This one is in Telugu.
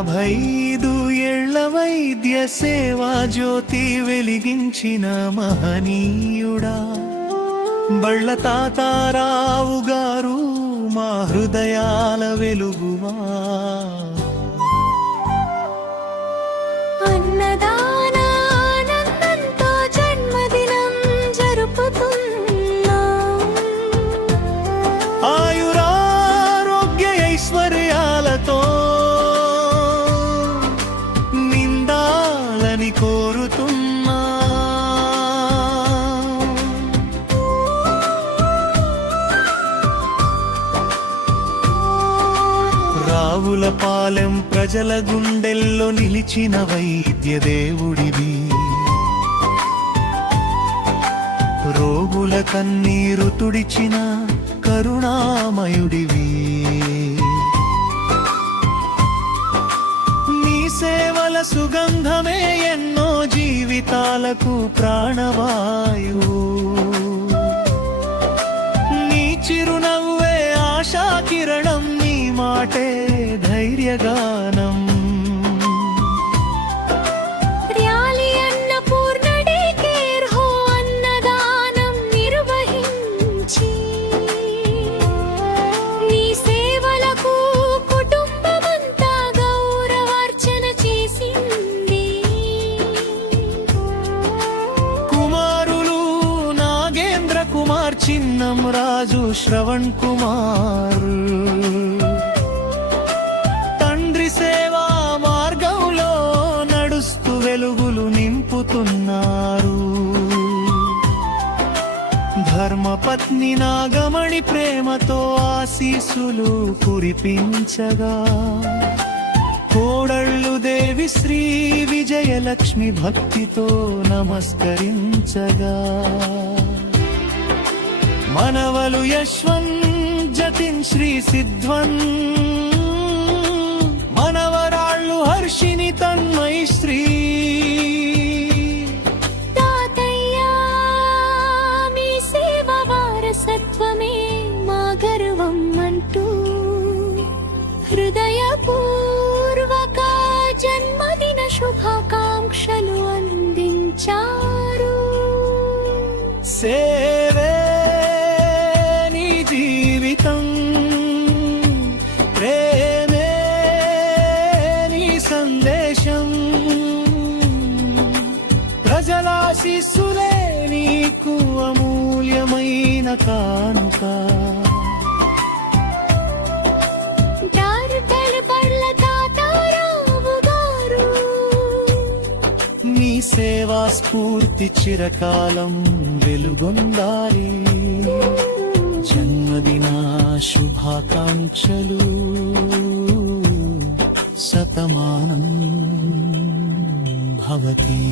85 ఏళ్ల వైద్య సేవా జ్యోతి వెలిగించిన మహనీయుడా బళ్ళ తాతారావు గారు మా హృదయాల వెలుగువా. ఆయురారోగ్య ఐశ్వర్యాలతో నిందాలని కోరుతున్నా. రావులపాలెం ప్రజల గుండెల్లో నిలిచిన వైద్య దేవుడివి, రోగుల కన్నీరు తుడిచిన కరుణామయుడివి. నీ సేవల సుగంధమే ఎన్నో జీవితాలకు ప్రాణవాయువు. నీ చిరునవ్వే ఆశా కిరణం, నీ మాటే ధైర్యగానం. చిన్నం రాజు, శ్రవణ్ కుమార్ తండ్రి సేవా మార్గంలో నడుస్తూ వెలుగులు నింపుతున్నారు. ధర్మపత్ని నాగమణి ప్రేమతో ఆశీస్సులు కురిపించగా, కోడళ్ళు దేవి శ్రీ విజయలక్ష్మి భక్తితో నమస్కరించగా, మనవలు యశ్వన్ జతిన్ శ్రీ సిద్ధ్వన్, మనవరాళ్ళు హర్షిని తన్మయి శ్రీ. తాతయ్యా మీ సేవ వారసత్వమే మా గర్వం అంటూ హృదయపూర్వక జన్మదిన శుభాకాంక్షలు అందించారు. సేవే జీవితం, ప్రేమే నీ సందేశం, ప్రజలాశీస్సులే నీకు అమూల్యమైన కానుక. నీ సేవా స్ఫూర్తి చిరకాలం వెలుగొందాలి. జన్మదిన శుభాకాంక్షలు, శతమానం భవతి.